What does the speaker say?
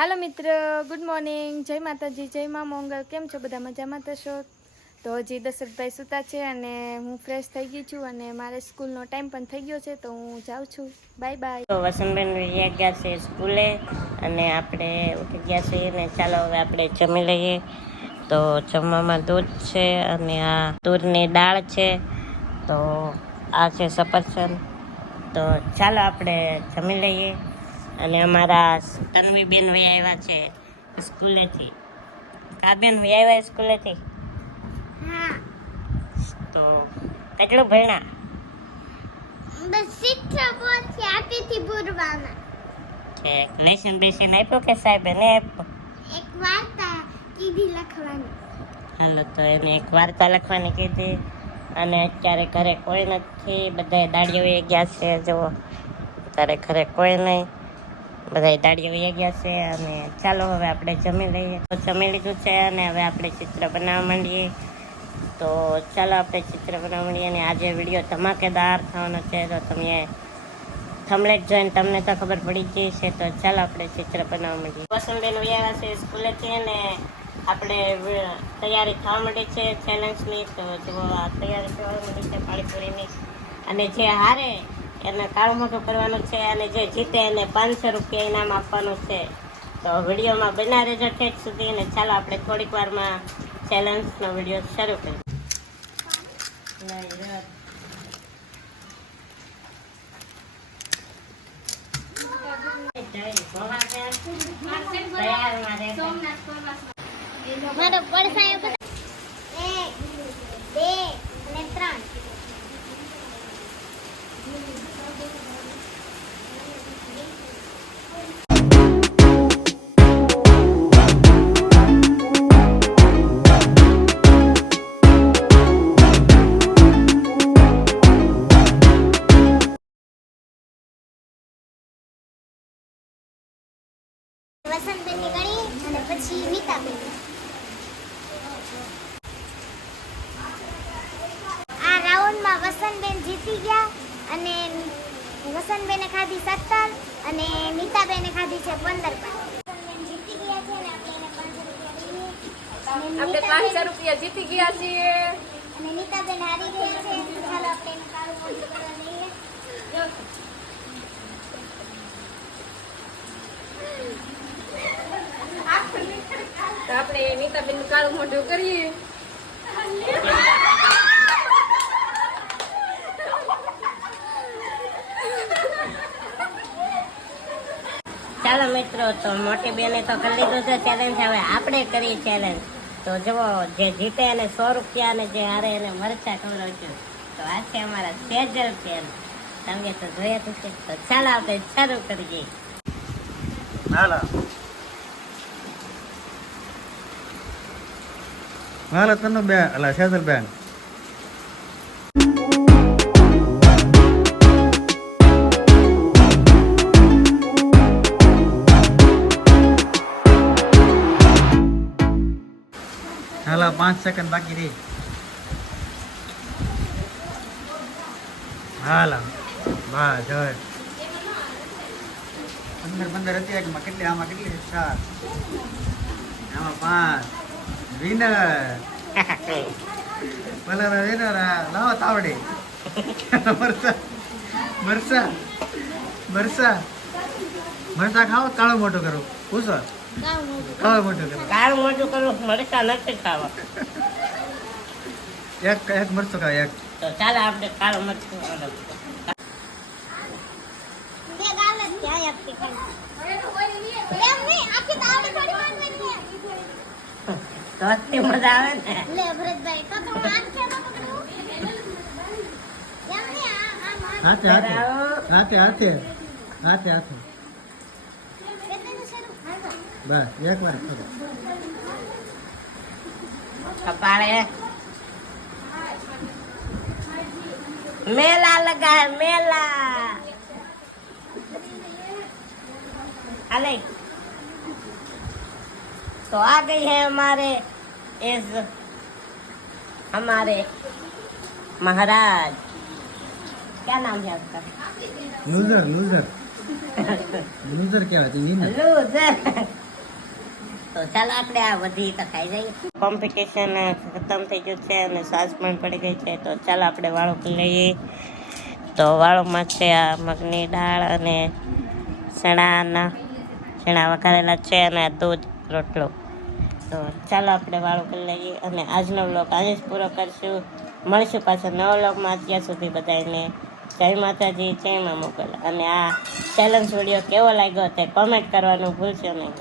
હાલો મિત્ર good morning જય માતાજી, જય મા મોંગલ. કેમ છો? બધા મજામાં થશો તો હજી દશરથભાઈ સૂતા છે અને હું ફ્રેશ થઈ ગઈ છું અને મારે સ્કૂલનો ટાઈમ પણ થઈ ગયો છે, તો હું જાઉં છું. બાય બાય તો વસંતબેન રહ્યા ગયા છે સ્કૂલે અને આપણે ઉઠી ગયા છીએ ને ચાલો હવે આપણે જમી લઈએ. તો જમવામાં દૂધ છે અને આ તૂરની દાળ છે. તો આ છે સફરજન. તો ચાલો આપણે જમી લઈએ. અને અમારા તન્વીબેન વૈયા આવ્યા છે સ્કૂલેથી. કાબેન બેન વૈયા આવ્યા સ્કૂલેથી? તો કેટલું ભણ્યા? લેસન બેસન આપ્યો કે સાહેબ એને આપ્યો? એક વાર્તા કીધી લખવાની. હાલો તો એને એક વાર્તા લખવાની કીધી. અને અત્યારે ઘરે કોઈ નથી. બધા દાડીઓ વહી ગયા છે જો અત્યારે ઘરે કોઈ નહીં. બધા દાડીઓ વહી ગયા છે અને ચાલો હવે આપણે જમી લઈએ. તો જમી લીધું છે અને હવે આપણે ચિત્ર બનાવવા માંડીએ. તો ચાલો આપણે ચિત્ર બનાવવા માંડીએ અને આજે વીડિયો ધમાકેદાર થવાનો છે. તો તમે થમલેટ જોઈને તમને તો ખબર પડી ગઈ છે તો ચાલો આપણે ચિત્ર બનાવવા માંડીએ. વસંતબેન વ્યાવા છે સ્કૂલેથી અને આપણે તૈયારી થવા માંડી છે ચેલેન્જની તો આ તૈયારી થવા માંડી છે પાણીપુરીની. અને જે હારે એને કાળું મોટું કરવાનું છે અને જે જીતે એને પાંચસો રૂપિયા ઇનામ આપવાનું છે. તો વિડીયોમાં બના રહેજો ઠેઠ સુધી અને ચાલો આપણે થોડીક વારમાં ચેલેન્જનો વીડિયો શરૂ કરીએ. મારો પડસાયો બધા એક બે અને ત્રણ. વસંતબેનની ગણી અને પછી મીતાબેન આ રાઉન્ડમાં વસંતબેન જીતી ગયા અને વસંતબેને ખાધી સત્તર અને નીતાબેને ખાધી છે પંદર અને આપણે પાંચસો રૂપિયા જીતી ગયા છીએ. અને નીતાબેન હારી ગયા છે. ચાલો આપણે એને કાળું મોઢું કરવા લઈએ આપણે નીતાબેન કાળું મોઢું કરીએ. ચાલો મિત્રો, તો મોટી બેને તો કરી લીધું છે ચેલેન્જ હવે આપણે કરીએ ચેલેન્જ તો જુઓ, જે જીતે એને સો રૂપિયા અને જે હારે એને મરચા ખવડાવશું તો આ છે અમારા સેજલ પેન તમે તો જોયા તો તો ચાલો આપણે શરૂ કરીએ. હાલો. હાલો, તને બે અલા સેજલ બેન. હાલા, પાંચ સેકન્ડ બાકી રહી. હાલા. બસ હવે પંદર પંદર હતી એકમાં કેટલી આમાં કેટલી? ચાર. આમાં પાંચ. વિનર પેલા વિનર લાવો તાવડી. મરસા મરસા મરસા મરસા ખાઓ કાળો મોટો કરો. પૂછો. કાળો મોટો કરો. કાળું મોટું કરો મરસા નથી ખાવા. એક એક મરચો ખાવ એક. ચાલો આપણે કાળો મરચું ગાલ જ ત્યાં આપતી ખાલી એમ નહીં આખી તાવડી થોડી માંડવાની તો અત્યારે મજા આવે ને લે ભરતભાઈ તો તો હું આંખે ન પકડું એમ નહીં આ આમ આમ હાથે હાથે હાથે હાથે હાથે હાથે બેટાનું શરૂ હાલો બસ એક વાર કરો કપાળે मेला लगा है मेला अले तो आ गई है हमारे इस हमारे महाराज क्या नाम है आपका લૂઝર લૂઝર લૂઝર કહેવાય વિનર लूजर તો ચાલો આપણે આ વધી તો ખાઈ જઈએ કોમ્પિટિશન ખતમ થઈ ગયું છે અને સાસ પણ પડી ગઈ છે તો ચાલો આપણે વાળું કરી લઈએ તો વાળુંમાં છે આ મગની દાળ અને ચણાના ચણા વઘારેલા છે અને આ દૂધ, રોટલો. તો ચાલો આપણે વાળું કરી લઈએ અને આજનો વ્લોગ આજે જ પૂરો કરશું. મળશું પાછા નવા વ્લોગમાં અત્યાર સુધી બધાને જય માતાજી, જય મા અને આ ચેલેન્જ વીડિયો કેવો લાગ્યો તે કોમેન્ટ કરવાનું ભૂલશો નહીં.